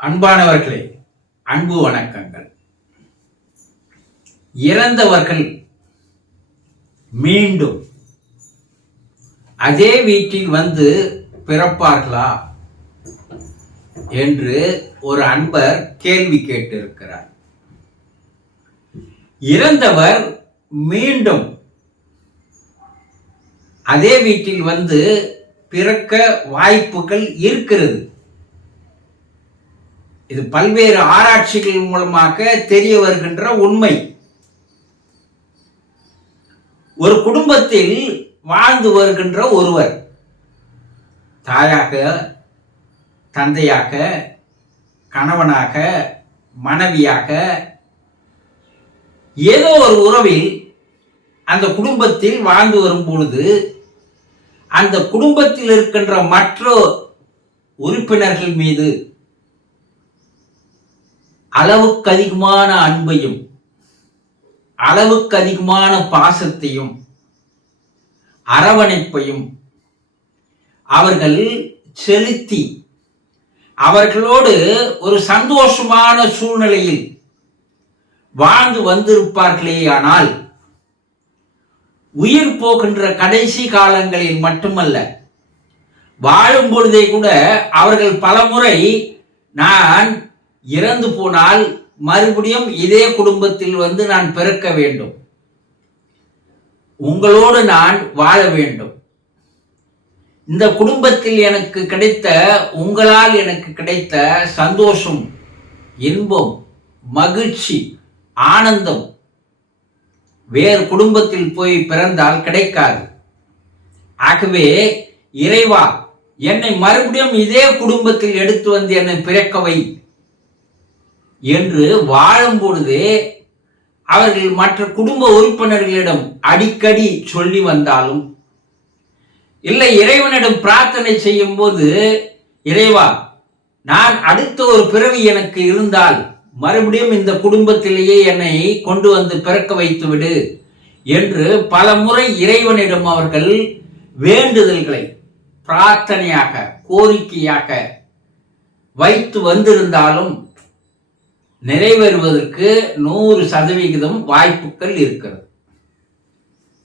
அன்பானவர்களே, அன்பு வணக்கங்கள். இறந்தவர்கள் மீண்டும் அதே வீட்டில் வந்து பிறப்பார்களா என்று ஒரு அன்பர் கேள்வி கேட்டிருக்கிறார். இறந்தவர் மீண்டும் அதே வீட்டில் வந்து பிறக்க வாய்ப்புகள் இருக்கிறது. இது பல்வேறு ஆராய்ச்சிகள் மூலமாக தெரிய வருகின்ற உண்மை. ஒரு குடும்பத்தில் வாழ்ந்து வருகின்ற ஒருவர் தாயாக, தந்தையாக, கணவனாக, மனைவியாக, ஏதோ ஒரு உறவில் அந்த குடும்பத்தில் வாழ்ந்து வரும் பொழுது அந்த குடும்பத்தில் இருக்கின்ற மற்ற உறுப்பினர்கள் மீது அளவுக்கு அதிகமான அன்பையும் அளவுக்கு அதிகமான பாசத்தையும் அரவணைப்பையும் அவர்கள் செலுத்தி அவர்களோடு ஒரு சந்தோஷமான சூழ்நிலையில் வாழ்ந்து வந்திருப்பார்களேயானால் உயிர் போகின்ற கடைசி காலங்களில் மட்டுமல்ல, வாழும் பொழுதே கூட அவர்கள் பலமுறை நான் இறந்து போனால் மறுபடியும் இதே குடும்பத்தில் வந்து நான் பிறக்க வேண்டும், உங்களோடு நான் வாழ வேண்டும், இந்த குடும்பத்தில் எனக்கு கிடைத்த, உங்களால் எனக்கு கிடைத்த சந்தோஷம், இன்பம், மகிழ்ச்சி, ஆனந்தம் வேறு குடும்பத்தில் போய் பிறந்தால் கிடைக்காது. ஆகவே இறைவா, என்னை மறுபடியும் இதே குடும்பத்தில் எடுத்து வந்து என்னை பிறக்க வை என்று வாழும் பொழுது அவர்கள் மற்ற குடும்ப உறுப்பினர்களிடம் அடிக்கடி சொல்லி வந்தாலும், இல்லை இறைவனிடம் பிரார்த்தனை செய்யும் போது, இறைவா, நான் அடுத்த ஒரு பிறவி எனக்கு இருந்தால் மறுபடியும் இந்த குடும்பத்திலேயே என்னை கொண்டு வந்து பிறக்க வைத்து விடு என்று பல முறை இறைவனிடம் அவர்கள் வேண்டுதல்களை பிரார்த்தனையாக, கோரிக்கையாக வைத்து வந்திருந்தாலும் நிறைவேறுவதற்கு 100% வாய்ப்புகள் இருக்கிறது.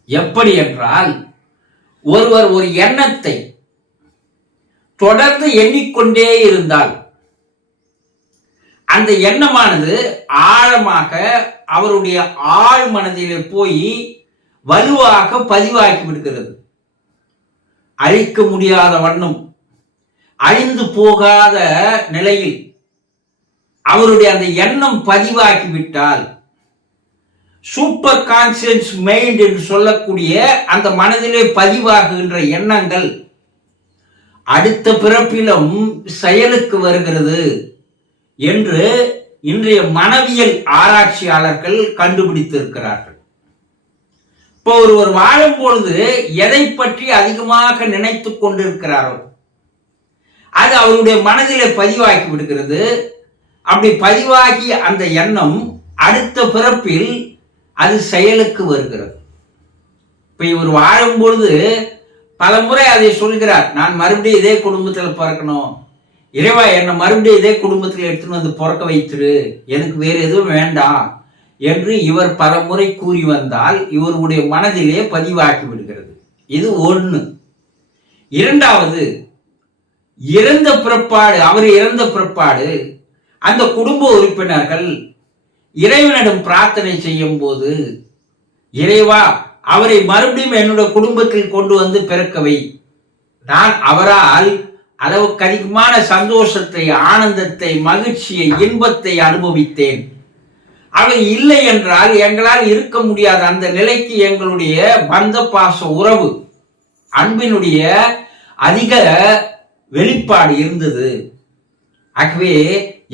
எப்படி என்றால், ஒருவர் ஒரு எண்ணத்தை தொடர்ந்து எண்ணிக்கொண்டே இருந்தால் அந்த எண்ணமானது ஆழமாக அவருடைய ஆழ் மனதிலே போய் வலுவாக பதிவாக்கி விடுகிறது. அழிக்க முடியாத வண்ணம், அழிந்து போகாத நிலையில் அவருடைய அந்த எண்ணம் பதிவாகிவிட்டால், சூப்பர் கான்சியஸ் மைண்ட் என்று சொல்லக்கூடிய அந்த மனதிலே பதிவாகுகின்ற எண்ணங்கள் அடுத்த பிறப்பிலும் செயலுக்கு வருகிறது என்று இன்றைய மனவியல் ஆராய்ச்சியாளர்கள் கண்டுபிடித்திருக்கிறார்கள். இப்போ ஒருவர் வாழும் பொழுது எதை பற்றி அதிகமாக நினைத்துக் கொண்டிருக்கிறாரோ அது அவருடைய மனதிலே பதிவாக்கி விடுகிறது. அப்படி பதிவாகி அந்த எண்ணம் அடுத்த பிறப்பில் அது செயலுக்கு வருகிறது. இப்ப இவர் வாழும் பொழுது பல முறை அதை சொல்கிறார், நான் மறுபடியும் இதே குடும்பத்தில் பிறக்கணும், இறைவா என்னை மறுபடியும் இதே குடும்பத்தில் எடுத்துன்னு வந்து பிறக்க வைத்துரு, எனக்கு வேறு எதுவும் வேண்டாம் என்று இவர் பல முறை கூறி வந்தால் இவருடைய மனதிலே பதிவாக்கி விடுகிறது. இது ஒன்று. இரண்டாவது, இறந்த பிற்பாடு, அவர் இறந்த பிற்பாடு அந்த குடும்ப உறுப்பினர்கள் இறைவனிடம் பிரார்த்தனை செய்யும் போது, இறைவா அவரை மறுபடியும் என்னுடைய குடும்பத்தில் கொண்டு வந்து பிறக்கவை, நான் அவரால் அளவுக்கு அதிகமான சந்தோஷத்தை, ஆனந்தத்தை, மகிழ்ச்சியை, இன்பத்தை அனுபவித்தேன், அவை இல்லை என்றால் எங்களால் இருக்க முடியாத அந்த நிலைக்கு எங்களுடைய பந்த பாச உறவு, அன்பினுடைய அதிக வெளிப்பாடு இருந்தது. ஆகவே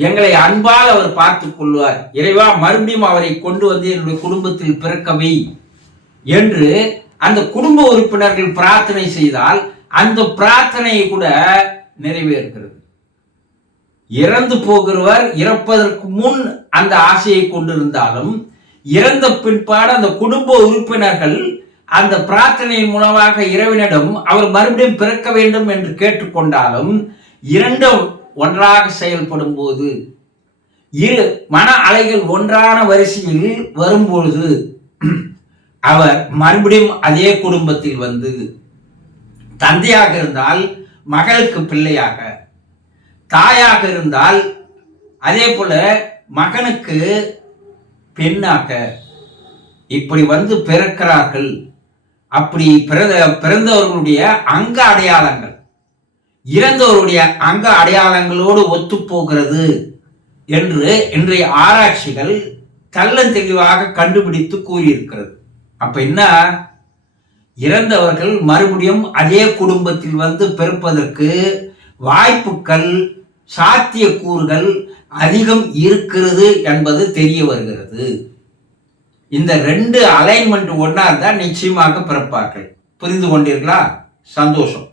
எங்களை அன்பால் அவர் பார்த்துக் கொள்வார், இறைவா மறுபடியும் அவரை கொண்டு வந்து என்னுடைய குடும்பத்தில் பிறக்கவை என்று அந்த குடும்ப உறுப்பினர்கள் பிரார்த்தனை செய்தால் அந்த பிரார்த்தனையை கூட நிறைவேறுகிறது. இறந்து போகிறவர் இறப்பதற்கு முன் அந்த ஆசையை கொண்டிருந்தாலும் இறந்த பிற்பாடு அந்த குடும்ப உறுப்பினர்கள் அந்த பிரார்த்தனையின் மூலமாக இறைவனிடம் அவர் மறுபடியும் பிறக்க வேண்டும் என்று கேட்டுக்கொண்டாலும் ஒன்றாக செயல்படும் போது, இரு மன அலைகள் ஒன்றான வரிசையில் வரும்பொழுது அவர் மறுபடியும் அதே குடும்பத்தில் வந்து தந்தையாக இருந்தால் மகளுக்கு பிள்ளையாக, தாயாக இருந்தால் அதே போல மகனுக்கு பெண்ணாக இப்படி வந்து பிறக்கிறார்கள். அப்படி பிறந்தவர்களுடைய அங்க அடையாளங்கள் இறந்தவருடைய அங்க அடையாளங்களோடு ஒத்து போகிறது என்று இன்றைய ஆராய்ச்சிகள் தெளிவாக கண்டுபிடித்து கூறியிருக்கிறது. அப்ப என்ன, இறந்தவர்கள் மறுபடியும் அதே குடும்பத்தில் வந்து பிறப்பதற்கு வாய்ப்புகள், சாத்தியக்கூறுகள் அதிகம் இருக்கிறது என்பது தெரிய வருகிறது. இந்த 2 அலைன்மெண்ட் ஒன்னா இருந்தால் நிச்சயமாக பிறப்பார்கள். புரிந்து கொண்டீர்களா? சந்தோஷம்.